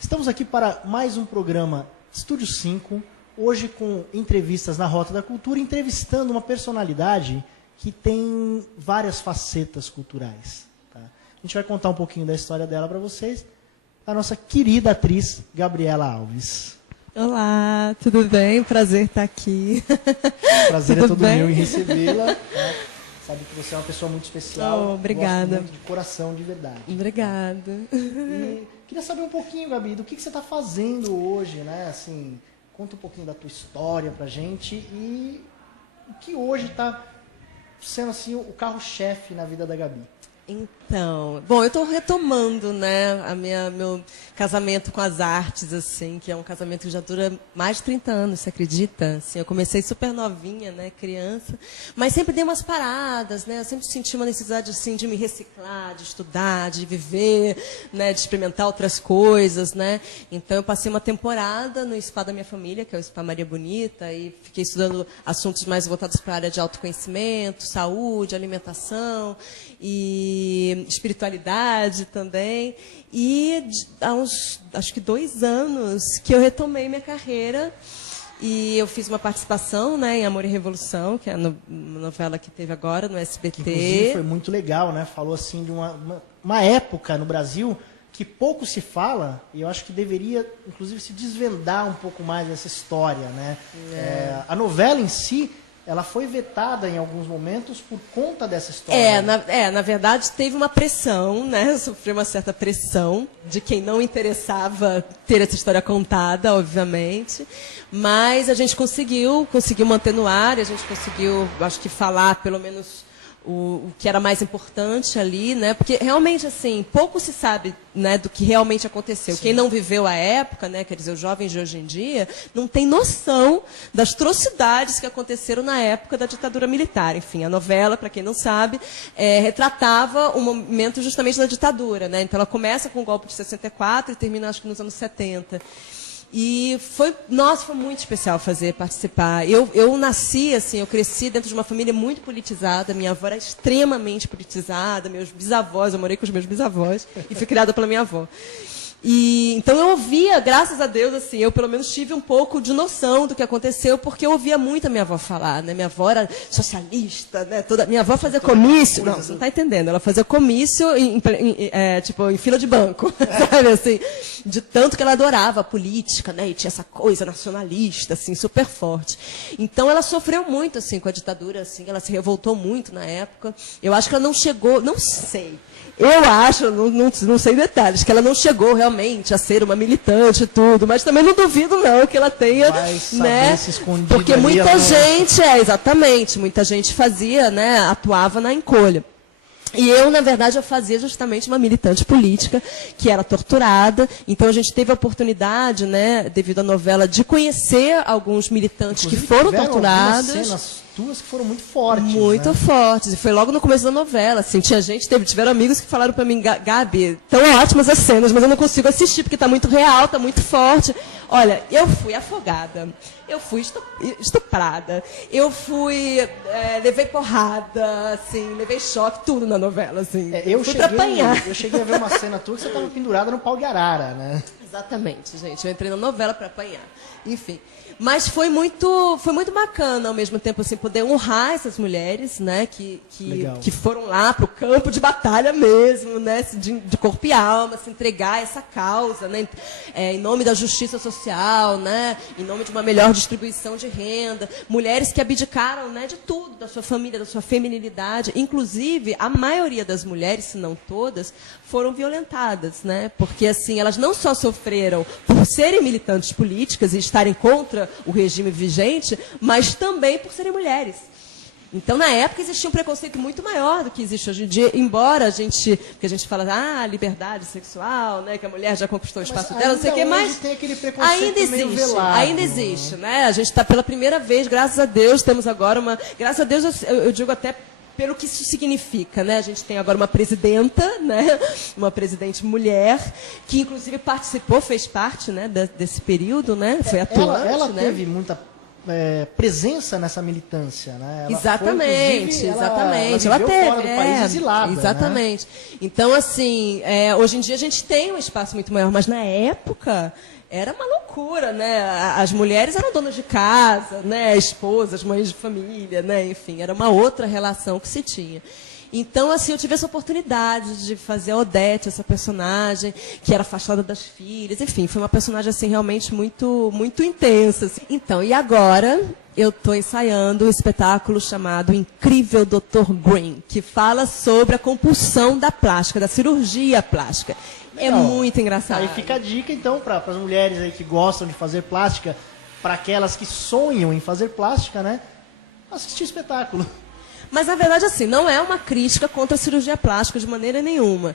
Estamos aqui para mais um programa Estúdio 5, hoje com entrevistas na Rota da Cultura, entrevistando uma personalidade que tem várias facetas culturais. Tá? A gente vai contar um pouquinho da história dela para vocês. A nossa querida atriz, Gabriela Alves. Olá, tudo bem? Prazer estar aqui. Prazer é todo meu em recebê-la. Né? Sabe que você é uma pessoa muito especial. Obrigada. Gosto muito de coração, de verdade. Obrigada. E queria saber um pouquinho, Gabi, do que você está fazendo hoje, né? Assim, conta um pouquinho da tua história pra gente e o que hoje está sendo assim o carro-chefe na vida da Gabi. Então, bom, eu estou retomando, né, meu casamento com as artes, assim, que é um casamento que já dura mais de 30 anos, você acredita? Assim, eu comecei super novinha, né, criança, mas sempre dei umas paradas, né, eu sempre senti uma necessidade, assim, de me reciclar, de estudar, de viver, né, de experimentar outras coisas, né, então eu passei uma temporada no SPA da minha família, que é o SPA Maria Bonita, e fiquei estudando assuntos mais voltados para a área de autoconhecimento, saúde, alimentação e espiritualidade também. E há uns, acho que 2 anos, que eu retomei minha carreira e eu fiz uma participação, né, em Amor e Revolução, que é a novela que teve agora no SBT. Que, inclusive, foi muito legal, né? Falou assim de uma época no Brasil que pouco se fala, e eu acho que deveria, inclusive, se desvendar um pouco mais dessa história, né? A novela em si, ela foi vetada em alguns momentos por conta dessa história. Na verdade, teve uma pressão, né? Sofreu uma certa pressão de quem não interessava ter essa história contada, obviamente. Mas a gente conseguiu manter no ar, e a gente conseguiu, acho que, falar pelo menos o que era mais importante ali, né? Porque realmente, assim, pouco se sabe, né, do que realmente aconteceu. Sim. Quem não viveu a época, né, quer dizer, os jovens de hoje em dia, não tem noção das atrocidades que aconteceram na época da ditadura militar. Enfim, a novela, para quem não sabe, retratava um momento justamente da ditadura, né? Então ela começa com o golpe de 64 e termina, acho que, nos anos 70. E foi muito especial participar. Eu nasci, assim, eu cresci dentro de uma família muito politizada. Minha avó era extremamente politizada, meus bisavós, eu morei com os meus bisavós e fui criada pela minha avó. E então eu ouvia, graças a Deus, assim, eu pelo menos tive um pouco de noção do que aconteceu, porque eu ouvia muito a minha avó falar, né? Minha avó era socialista, né? Minha avó fazia comício, não, você não está entendendo, ela fazia comício em fila de banco, sabe, assim, de tanto que ela adorava a política, né? E tinha essa coisa nacionalista, assim, super forte. Então ela sofreu muito, assim, com a ditadura, assim, ela se revoltou muito na época. Eu acho que ela não chegou, não sei. Eu acho, não sei detalhes, que ela não chegou realmente a ser uma militante e tudo, mas também não duvido não que ela tenha, né? Porque muita gente, exatamente, muita gente fazia, né, atuava na encolha. E eu, na verdade, eu fazia justamente uma militante política que era torturada. Então, a gente teve a oportunidade, né, devido à novela, de conhecer alguns militantes que foram torturados. Cenas tuas que foram muito fortes. Muito, né? Fortes. E foi logo no começo da novela. Assim, tiveram amigos que falaram para mim, Gabi, tão ótimas as cenas, mas eu não consigo assistir porque está muito real, está muito forte. Olha, eu fui afogada, eu fui estuprada, eu levei porrada, assim, levei choque, tudo na novela, assim. Eu cheguei a ver uma cena tua que você estava pendurada no pau de arara, né? Exatamente, gente. Eu entrei na novela para apanhar. Enfim. Mas foi muito bacana, ao mesmo tempo, assim, poder honrar essas mulheres, né, que foram lá para o campo de batalha mesmo, né, de corpo e alma, se entregar a essa causa, né, em nome da justiça social, né, em nome de uma melhor distribuição de renda. Mulheres que abdicaram, né, de tudo, da sua família, da sua feminilidade. Inclusive, a maioria das mulheres, se não todas, foram violentadas, né, porque, assim, elas não só sofreram por serem militantes políticas e estarem contra o regime vigente, mas também por serem mulheres. Então, na época, existia um preconceito muito maior do que existe hoje em dia, embora porque a gente fala, liberdade sexual, né, que a mulher já conquistou o espaço dela, não sei o que, mas tem aquele preconceito meio velado, ainda existe, né? A gente está pela primeira vez, graças a Deus, temos agora graças a Deus, eu digo até pelo que isso significa, né? A gente tem agora uma presidenta, né? Uma presidente mulher, que inclusive fez parte, né, desse período, né? Foi atuante, ela né? teve muita presença nessa militância, né? Ela exatamente. Ela viveu fora teve, do país exilada, exatamente. Né? Então, assim, hoje em dia a gente tem um espaço muito maior, mas na época era uma loucura, né? As mulheres eram donas de casa, né? Esposas, mães de família, né? Enfim, era uma outra relação que se tinha. Então, assim, eu tive essa oportunidade de fazer a Odete, essa personagem, que era afastada das filhas. Enfim, foi uma personagem, assim, realmente muito, muito intensa. Assim. Então, e agora eu estou ensaiando um espetáculo chamado Incrível Dr. Green, que fala sobre a compulsão da plástica, da cirurgia plástica. Legal. É muito engraçado. Aí fica a dica, então, para as mulheres aí que gostam de fazer plástica, para aquelas que sonham em fazer plástica, né? Assistir o espetáculo. Mas, na verdade, assim, não é uma crítica contra a cirurgia plástica de maneira nenhuma.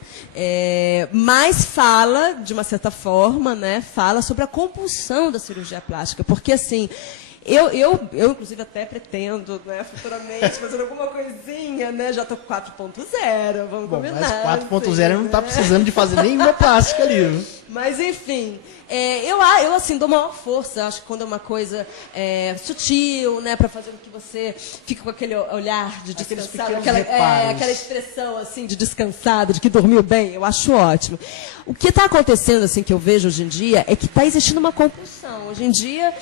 Mas fala, de uma certa forma, né, fala sobre a compulsão da cirurgia plástica. Porque, assim, eu inclusive, até pretendo, né, futuramente, fazer alguma coisinha, né? Já estou com 4.0, vamos combinar. Mas 4.0 não está precisando de fazer nenhuma plástica ali, viu? Mas, enfim, eu assim, dou maior força, acho que quando é uma coisa sutil, né, para fazer com que você fique com aquele olhar de descansado, aquela expressão, assim, de descansado, de que dormiu bem, eu acho ótimo. O que está acontecendo, assim, que eu vejo hoje em dia, é que está existindo uma compulsão. Hoje em dia,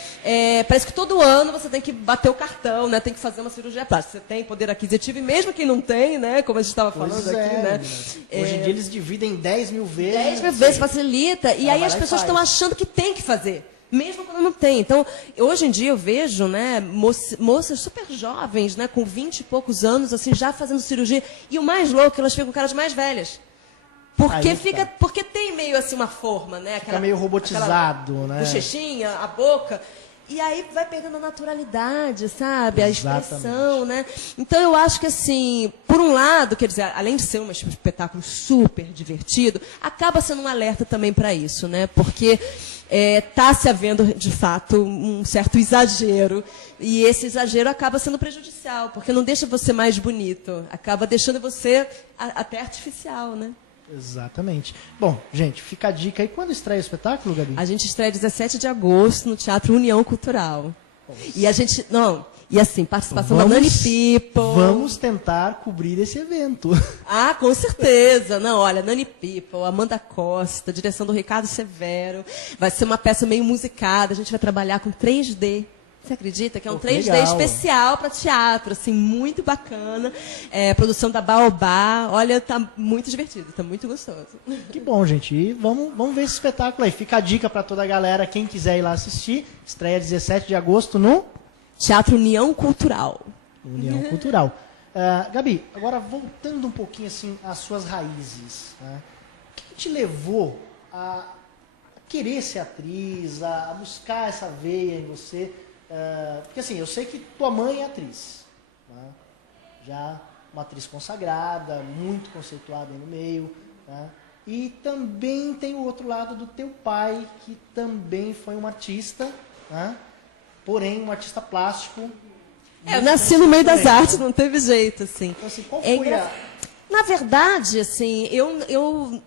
parece que todo ano você tem que bater o cartão, né, tem que fazer uma cirurgia plástica. Você tem poder aquisitivo, e mesmo quem não tem, né, como a gente estava falando aqui, né. Hoje em dia eles dividem 10 mil vezes. 10 mil vezes facilita. E aí as pessoas estão achando que tem que fazer, mesmo quando não tem. Então, hoje em dia eu vejo, né, moças super jovens, né, com 20 e poucos anos, assim, já fazendo cirurgia. E o mais louco, elas ficam com caras mais velhas. Porque tem meio assim uma forma, né? Fica meio robotizado, né? Bochechinha, a boca. E aí vai perdendo a naturalidade, sabe? A expressão, né? Então eu acho que, assim, por um lado, quer dizer, além de ser um espetáculo super divertido, acaba sendo um alerta também para isso, né? Porque está se havendo, de fato, um certo exagero. E esse exagero acaba sendo prejudicial, porque não deixa você mais bonito. Acaba deixando você até artificial, né? Exatamente. Bom, gente, fica a dica aí. Quando estreia o espetáculo, Gabi? A gente estreia 17 de agosto no Teatro União Cultural. E a gente... Não, e assim, participação da Nani People. Vamos tentar cobrir esse evento. Ah, com certeza. Não, olha, Nani People, Amanda Costa, direção do Ricardo Severo. Vai ser uma peça meio musicada. A gente vai trabalhar com 3D. Você acredita que é um 3D legal. Especial para teatro, assim, muito bacana. Produção da Baobá. Olha, tá muito divertido, tá muito gostoso. Que bom, gente. E vamos ver esse espetáculo aí. Fica a dica para toda a galera, quem quiser ir lá assistir. Estreia 17 de agosto no Teatro União Cultural. União Cultural. Gabi, agora voltando um pouquinho assim às suas raízes, né? O que te levou a querer ser atriz, a buscar essa veia em você? Porque assim, eu sei que tua mãe é atriz, né? Já uma atriz consagrada, muito conceituada aí no meio, né? E também tem o outro lado do teu pai, que também foi um artista, né? Porém um artista plástico. Eu nasci no meio das artes, não teve jeito, assim. Então, assim, qual foi Na verdade, assim, eu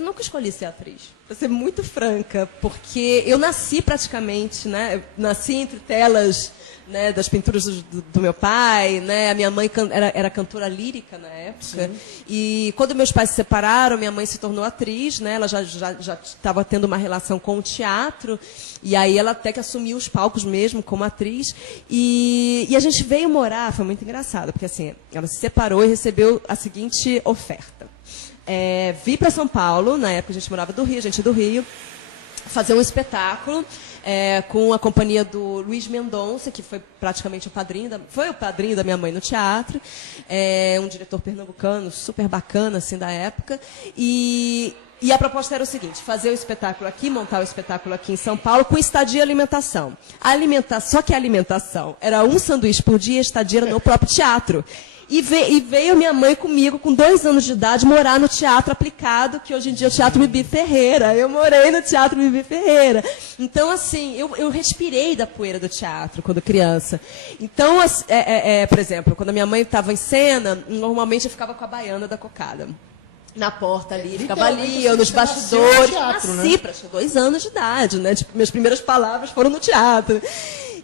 nunca escolhi ser atriz, para ser muito franca, porque eu nasci praticamente, né? Eu nasci entre telas, né, das pinturas do meu pai, né? A minha mãe era cantora lírica na época. Sim. E quando meus pais se separaram, minha mãe se tornou atriz, né? Ela já estava tendo uma relação com o teatro, e aí ela até que assumiu os palcos mesmo como atriz. E a gente veio morar, foi muito engraçado, porque assim, ela se separou e recebeu a seguinte oferta. Vi para São Paulo, na época a gente morava do Rio, a gente é do Rio, fazer um espetáculo com a companhia do Luiz Mendonça, que foi praticamente o padrinho da minha mãe no teatro, um diretor pernambucano super bacana assim da época, e a proposta era o seguinte: fazer o espetáculo aqui, montar o espetáculo aqui em São Paulo com estadia e alimentação. Só que a alimentação era um sanduíche por dia, estadia era no próprio teatro. E veio minha mãe comigo, com 2 anos de idade, morar no Teatro Aplicado, que hoje em dia é o Teatro Bibi Ferreira. Eu morei no Teatro Bibi Ferreira. Então, assim, eu respirei da poeira do teatro quando criança. Então, por exemplo, quando a minha mãe estava em cena, normalmente eu ficava com a baiana da cocada na porta ali, ficava ali, eu nos bastidores. Nasci, né? Tinha 2 anos de idade, né? Tipo, minhas primeiras palavras foram no teatro.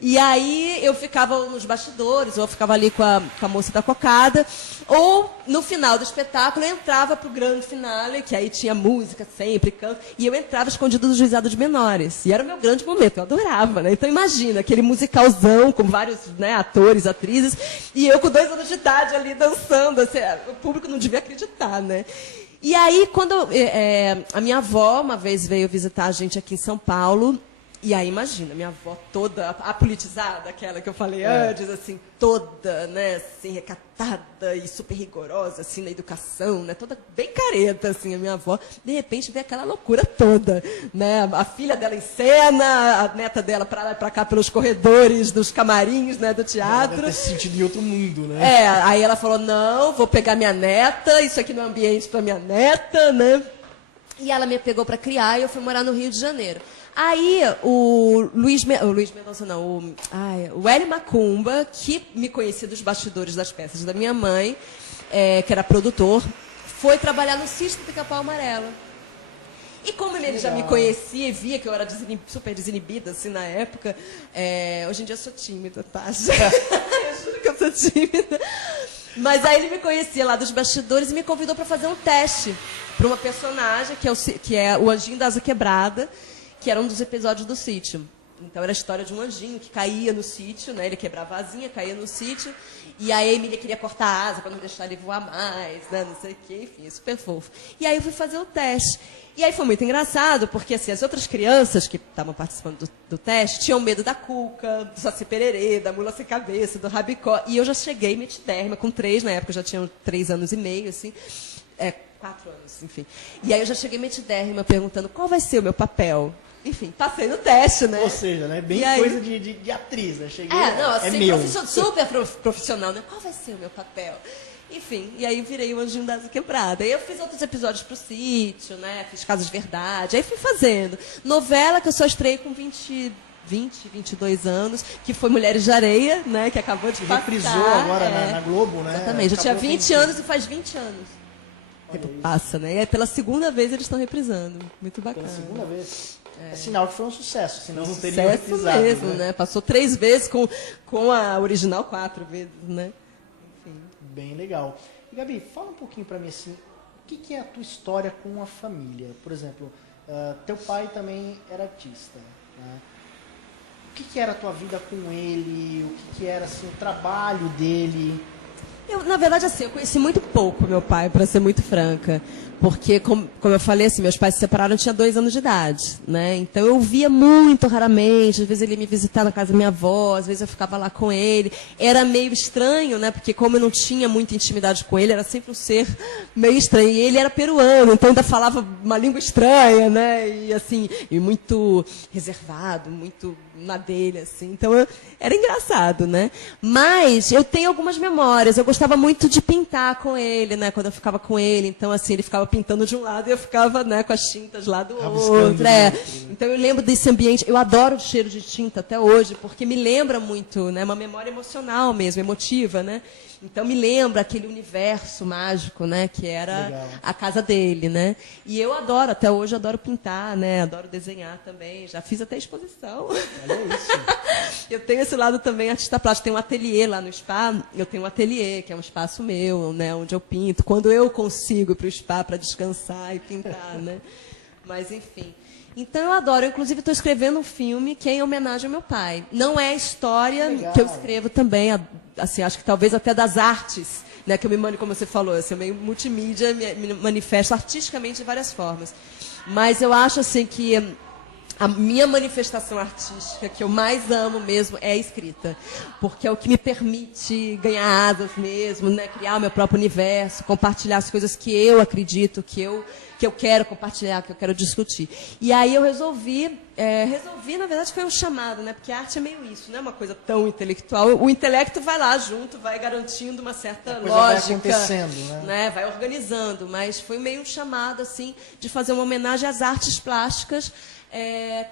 E aí eu ficava nos bastidores, ou eu ficava ali com a moça da cocada, ou no final do espetáculo eu entrava pro grande finale, que aí tinha música sempre, canto, e eu entrava escondido no juizado de menores. E era o meu grande momento, eu adorava, né? Então imagina, aquele musicalzão com vários, né, atores, atrizes, e eu com 2 anos de idade ali dançando, assim, o público não devia acreditar, né? E aí, quando a minha avó uma vez veio visitar a gente aqui em São Paulo, e aí, imagina, minha avó toda apolitizada, aquela que eu falei antes, assim, toda, né, assim, recatada e super rigorosa, assim, na educação, né, toda bem careta, assim, a minha avó, de repente vê aquela loucura toda, né, a filha dela em cena, a neta dela pra lá e pra cá pelos corredores dos camarins, né, do teatro. Ela deve ter se sentido em outro mundo, né? Aí ela falou, não, vou pegar minha neta, isso aqui não é ambiente pra minha neta, né, e ela me pegou pra criar e eu fui morar no Rio de Janeiro. Aí o Luiz Mendonça, não, o Hélio Macumba, que me conhecia dos bastidores das peças da minha mãe, que era produtor, foi trabalhar no Sítio do Pica-Pau Amarelo. E como ele já me conhecia e via que eu era super desinibida, assim, na época, hoje em dia eu sou tímida, tá? Eu juro que eu sou tímida. Mas aí ele me conhecia lá dos bastidores e me convidou para fazer um teste para uma personagem, que é o Anjinho da Asa Quebrada, que era um dos episódios do Sítio. Então era a história de um anjinho que caía no sítio, né? Ele quebrava a asinha, caía no sítio, e aí a Emília queria cortar a asa para não deixar ele voar mais, né? Não sei o quê, enfim, super fofo. E aí eu fui fazer o teste. E aí foi muito engraçado, porque assim, as outras crianças que estavam participando do teste tinham medo da Cuca, do Saci Pererê, da Mula Sem Cabeça, do Rabicó. E eu já cheguei metidérrima, com 3, na época eu já tinha 3 anos e meio, assim, 4 anos, enfim. E aí eu já cheguei metidérrima perguntando qual vai ser o meu papel. Enfim, passei no teste, né? Ou seja, né? Bem aí... coisa de atriz, né? Cheguei, não, assim, meu. Super profissional, né? Qual vai ser o meu papel? Enfim, e aí virei o Anjinho da Asa Quebrada. Aí eu fiz outros episódios pro Sítio, né? Fiz Casos de Verdade. Aí fui fazendo. Novela que eu só estreiei com 22 anos, que foi Mulheres de Areia, né? Que acabou de passar. Reprisou agora na Globo, né? Exatamente. Já tinha 20 anos e faz 20 anos. O tempo passa, né? E aí, pela segunda vez eles estão reprisando. Muito bacana. Pela segunda vez. É sinal que foi um sucesso, senão não teria reprisado. Mesmo, né? Passou 3 vezes com a original 4 vezes, né? Enfim. Bem legal. E, Gabi, fala um pouquinho pra mim assim, o que é a tua história com a família? Por exemplo, teu pai também era artista, né? O que era a tua vida com ele? O que era assim, o trabalho dele? Na verdade, assim, eu conheci muito pouco meu pai, para ser muito franca. Porque, como eu falei, assim, meus pais se separaram, eu tinha 2 anos de idade, né? Então, eu via muito raramente. Às vezes, ele ia me visitar na casa da minha avó, às vezes, eu ficava lá com ele. Era meio estranho, né? Porque, como eu não tinha muita intimidade com ele, era sempre um ser meio estranho. E ele era peruano, então ainda falava uma língua estranha, né? E, assim, e muito reservado, muito na dele, assim. Então, era engraçado, né? Mas, eu tenho algumas memórias. Eu gostava muito de pintar com ele, né? Quando eu ficava com ele. Então, assim, ele ficava pintando de um lado e eu ficava, né, com as tintas lá do outro. Então eu lembro desse ambiente. Eu adoro o cheiro de tinta até hoje, porque me lembra muito, né, uma memória emocional mesmo, emotiva, né? Então me lembra aquele universo mágico, né, que era a casa dele, né? E eu adoro, até hoje eu adoro pintar, né? Adoro desenhar também. Já fiz até exposição. Olha isso. Eu tenho esse lado também artista plástico. Tem um ateliê lá no spa. Eu tenho um ateliê, que é um espaço meu, né, onde eu pinto. Quando eu consigo ir para o spa para descansar e pintar, né? Mas enfim. Então eu adoro. Eu, inclusive, estou escrevendo um filme que é em homenagem ao meu pai. Não é a história que eu escrevo também, assim, acho que talvez até das artes, né, que eu como você falou, assim, eu meio multimídia, me manifesto artisticamente de várias formas. Mas eu acho assim que a minha manifestação artística que eu mais amo mesmo é a escrita, porque é o que me permite ganhar asas mesmo, né, criar o meu próprio universo, compartilhar as coisas que eu acredito, que eu quero compartilhar, que eu quero discutir. E aí eu resolvi, na verdade foi um chamado, né? Porque a arte é meio isso, não é uma coisa tão intelectual. O intelecto vai lá junto, vai garantindo uma certa lógica. Vai acontecendo, né? Vai organizando, mas foi meio um chamado, assim, de fazer uma homenagem às artes plásticas,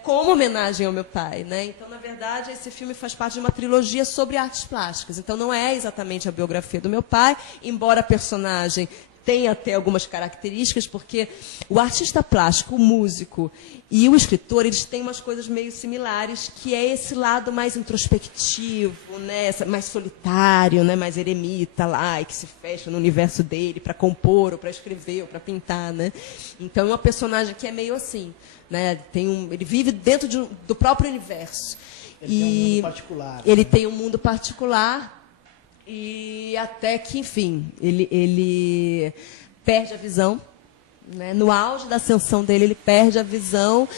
como homenagem ao meu pai, né? Então, na verdade, esse filme faz parte de uma trilogia sobre artes plásticas. Então, não é exatamente a biografia do meu pai, embora a personagem tem até algumas características, porque o artista plástico, o músico e o escritor, eles têm umas coisas meio similares, que é esse lado mais introspectivo, né, mais solitário, né, mais eremita lá, e que se fecha no universo dele para compor, ou para escrever, ou para pintar, né? Então é uma personagem que é meio assim, né? Ele vive dentro do próprio universo. Ele tem um mundo particular. Ele né? tem um mundo particular. E até que, enfim, ele perde a visão. Né? No auge da ascensão dele, ele perde a visão.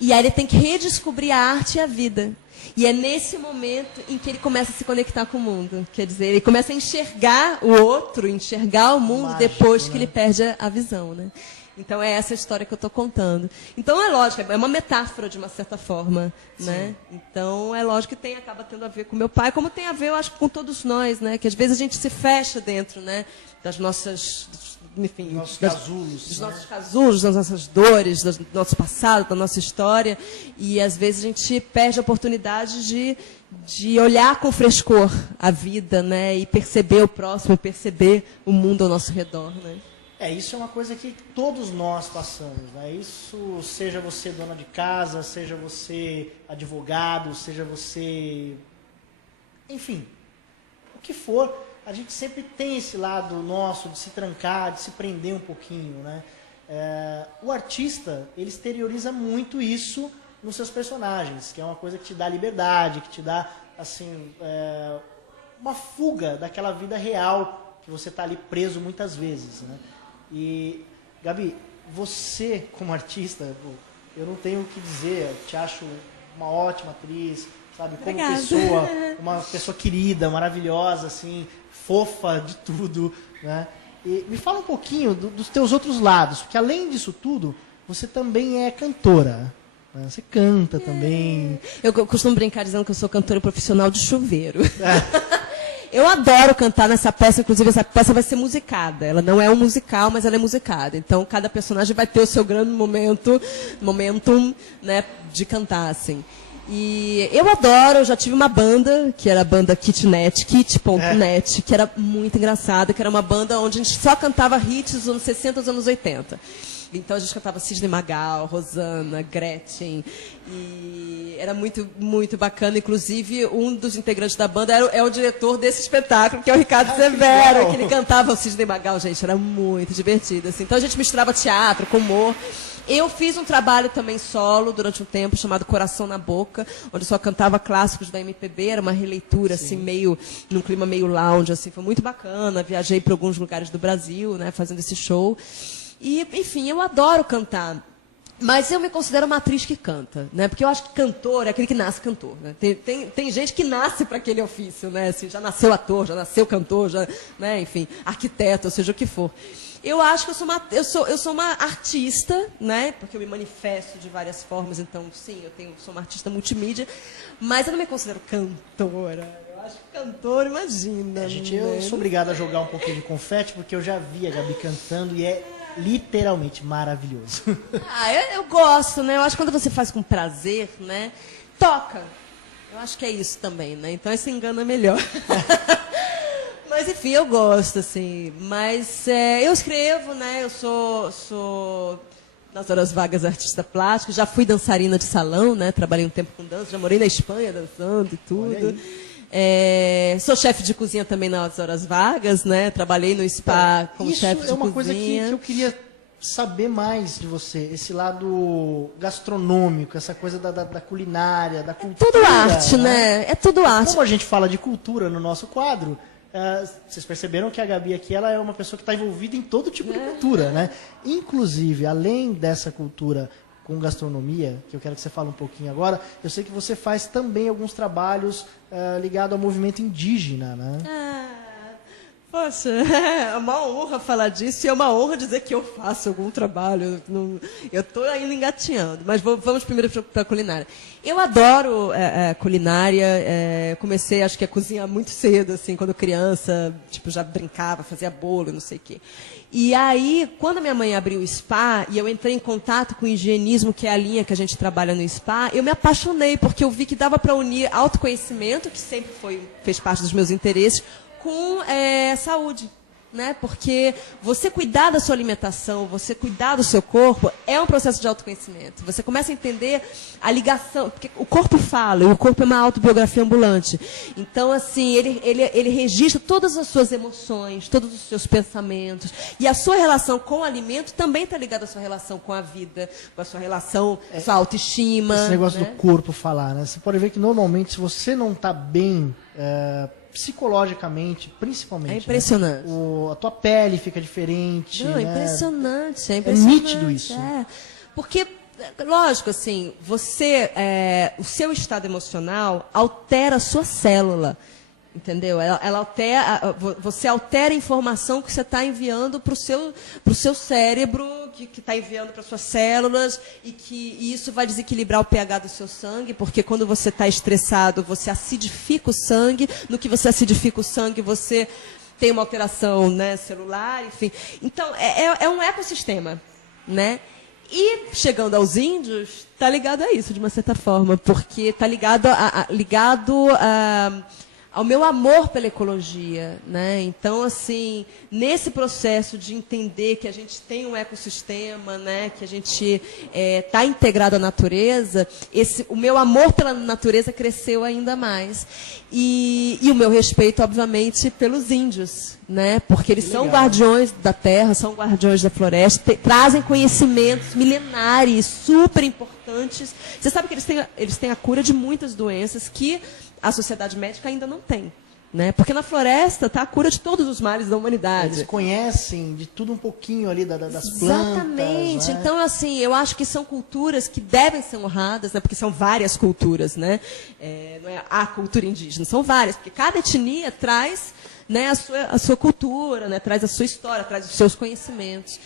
E aí ele tem que redescobrir a arte e a vida. E é nesse momento em que ele começa a se conectar com o mundo. Quer dizer, ele começa a enxergar o outro, enxergar o mundo mágico, depois que ele perde a visão. Né? Então é essa história que eu estou contando. Então é lógico, é uma metáfora de uma certa forma, né? Então é lógico que acaba tendo a ver com meu pai, como tem a ver, eu acho, com todos nós, né? Que às vezes a gente se fecha dentro, né? Das nossas, enfim, nossos casulos, das nossas dores, do nosso passado, da nossa história, e às vezes a gente perde a oportunidade de olhar com frescor a vida, né? E perceber o próximo, perceber o mundo ao nosso redor, né? Isso é uma coisa que todos nós passamos, né? Isso, seja você dona de casa, seja você advogado, seja você... Enfim, o que for, a gente sempre tem esse lado nosso de se trancar, de se prender um pouquinho, né? O artista, ele exterioriza muito isso nos seus personagens, que é uma coisa que te dá liberdade, que te dá, assim, uma fuga daquela vida real que você está ali preso muitas vezes, né? E, Gabi, você como artista, eu não tenho o que dizer, eu te acho uma ótima atriz, sabe, como pessoa, uma pessoa querida, maravilhosa, assim, fofa de tudo, né? E me fala um pouquinho dos teus outros lados, porque além disso tudo, você também é cantora, né? Você canta também. Eu costumo brincar dizendo que eu sou cantora profissional de chuveiro. Eu adoro cantar nessa peça, inclusive essa peça vai ser musicada. Ela não é um musical, mas ela é musicada. Então, cada personagem vai ter o seu grande momentum, né, de cantar, assim. E eu adoro, eu já tive uma banda, que era a banda Kitnet, Kit.net, que era muito engraçada, que era uma banda onde a gente só cantava hits dos anos 60 aos anos 80. Então a gente cantava Sidney Magal, Rosana, Gretchen, e era muito, muito bacana. Inclusive, um dos integrantes da banda é o diretor desse espetáculo, que é o Ricardo Severo, que ele cantava o Sidney Magal, gente, era muito divertido. Assim. Então a gente misturava teatro com humor. Eu fiz um trabalho também solo durante um tempo, chamado Coração na Boca, onde eu só cantava clássicos da MPB, era uma releitura, assim, num clima meio lounge, assim, foi muito bacana. Viajei para alguns lugares do Brasil, né, fazendo esse show. E, enfim, eu adoro cantar. Mas eu me considero uma atriz que canta, né? Porque eu acho que cantor é aquele que nasce cantor, né? Tem gente que nasce para aquele ofício, né? Assim, já nasceu ator, já nasceu cantor, já, né? Enfim, arquiteto, ou seja o que for. Eu acho que eu sou uma artista, né? Porque eu me manifesto de várias formas, então, sim, sou uma artista multimídia, mas eu não me considero cantora. Eu acho que cantor, imagina. Eu sou obrigado a jogar um pouquinho de confete, porque eu já vi a Gabi cantando e é literalmente maravilhoso. Eu gosto, né? Eu acho que quando você faz com prazer, né? Toca. Eu acho que é isso também, né? Então esse engano é melhor. Mas enfim, eu gosto, assim. Mas eu escrevo, né? Eu sou nas horas vagas artista plástica. Já fui dançarina de salão, né? Trabalhei um tempo com dança. Já morei na Espanha dançando e tudo. Sou chefe de cozinha também nas horas vagas, né? Trabalhei no spa como chefe de cozinha. Isso é uma coisa que eu queria saber mais de você. Esse lado gastronômico, essa coisa da culinária, da cultura. É tudo arte, né? É tudo arte. Como a gente fala de cultura no nosso quadro, vocês perceberam que a Gabi aqui ela é uma pessoa que está envolvida em todo tipo de cultura, né? Inclusive, além dessa cultura com gastronomia, que eu quero que você fale um pouquinho agora, eu sei que você faz também alguns trabalhos ligados ao movimento indígena, né? Poxa, é uma honra falar disso e é uma honra dizer que eu faço algum trabalho. Eu estou ainda engatinhando, mas vamos primeiro para a culinária. Eu adoro culinária, comecei acho que a cozinhar muito cedo, assim, quando criança, tipo, já brincava, fazia bolo, não sei o quê. E aí, quando a minha mãe abriu o spa e eu entrei em contato com o higienismo, que é a linha que a gente trabalha no spa, eu me apaixonei, porque eu vi que dava para unir autoconhecimento, que sempre fez parte dos meus interesses, com saúde. né? Porque você cuidar da sua alimentação, você cuidar do seu corpo, é um processo de autoconhecimento. Você começa a entender a ligação, porque o corpo fala, e o corpo é uma autobiografia ambulante. Então, assim, ele registra todas as suas emoções, todos os seus pensamentos. E a sua relação com o alimento também está ligada à sua relação com a vida, com a sua relação, sua autoestima. Esse negócio, né? do corpo falar, né? Você pode ver que normalmente, se você não está bem psicologicamente, principalmente. É impressionante. Né? A tua pele fica diferente. Não, né? é impressionante. É nítido isso. Porque, lógico, assim, o seu estado emocional altera a sua célula. Entendeu? Ela altera, você altera a informação que você está enviando para o seu cérebro, que está enviando para as suas células, e isso vai desequilibrar o pH do seu sangue, porque quando você está estressado, você acidifica o sangue. No que você acidifica o sangue, você tem uma alteração, né, celular, enfim. Então, é um ecossistema, né? E, chegando aos índios, está ligado a isso, de uma certa forma, porque está ligado ao meu amor pela ecologia, né? Então, assim, nesse processo de entender que a gente tem um ecossistema, né? Que a gente está integrado à natureza, o meu amor pela natureza cresceu ainda mais. E o meu respeito, obviamente, pelos índios, né? Porque eles são guardiões da terra, são guardiões da floresta, trazem conhecimentos milenares, super importantes. Você sabe que eles têm a cura de muitas doenças que a sociedade médica ainda não tem, né? Porque na floresta está a cura de todos os males da humanidade. Eles conhecem de tudo um pouquinho ali das plantas. Exatamente. Né? Então, assim, eu acho que são culturas que devem ser honradas, né? Porque são várias culturas, né? Não é a cultura indígena, são várias, porque cada etnia traz, né, a sua cultura, né? Traz a sua história, traz os seus conhecimentos.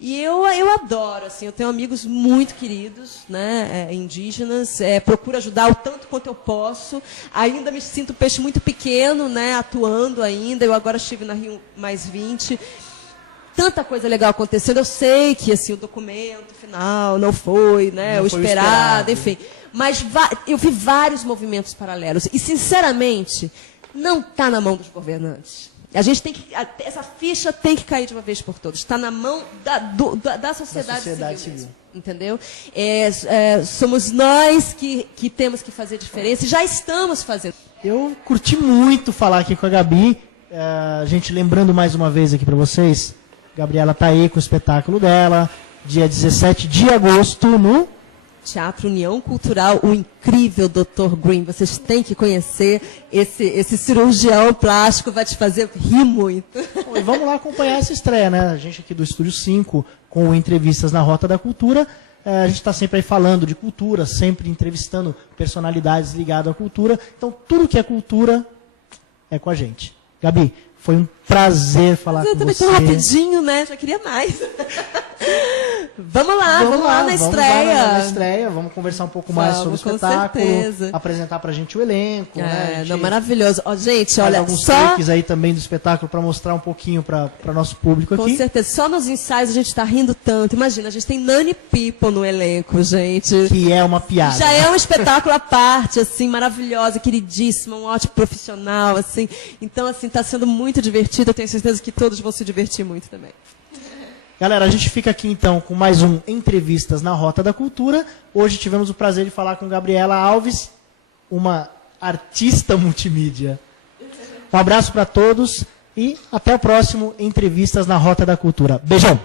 E eu adoro, assim, eu tenho amigos muito queridos, né, indígenas, procuro ajudar o tanto quanto eu posso. Ainda me sinto peixe muito pequeno, né, atuando ainda. Eu agora estive na Rio +20. Tanta coisa legal acontecendo. Eu sei que, assim, o documento final não foi, né, o esperado, enfim. Mas eu vi vários movimentos paralelos. E, sinceramente, não está na mão dos governantes. A gente tem que, essa ficha tem que cair de uma vez por todas. Está na mão da sociedade civil. Entendeu? Somos nós que temos que fazer diferença e já estamos fazendo. Eu curti muito falar aqui com a Gabi. A gente lembrando mais uma vez aqui para vocês, Gabriela está aí com o espetáculo dela, dia 17 de agosto no Teatro União Cultural, o incrível Dr. Green. Vocês têm que conhecer esse cirurgião plástico, vai te fazer rir muito. Bom, e vamos lá acompanhar essa estreia, né? A gente aqui do Estúdio 5, com entrevistas na Rota da Cultura. A gente está sempre aí falando de cultura, sempre entrevistando personalidades ligadas à cultura. Então, tudo que é cultura é com a gente. Gabi, foi um prazer falar com você. Tão rapidinho, né? Já queria mais. Vamos lá na estreia. Vamos conversar um pouco mais sobre o espetáculo, apresentar pra gente o elenco. Né? Maravilhoso. Gente, olha, alguns takes aí também do espetáculo para mostrar um pouquinho para nosso público aqui. Com certeza. Só nos ensaios a gente está rindo tanto. Imagina, a gente tem Nani People no elenco, gente. Que é uma piada. Já é um espetáculo à parte, assim, maravilhosa, queridíssima, um ótimo profissional, assim. Então, assim, está sendo muito divertido. Eu tenho certeza que todos vão se divertir muito também. Galera, a gente fica aqui então com mais um Entrevistas na Rota da Cultura. Hoje tivemos o prazer de falar com Gabriela Alves, uma artista multimídia. Um abraço para todos e até o próximo Entrevistas na Rota da Cultura. Beijão!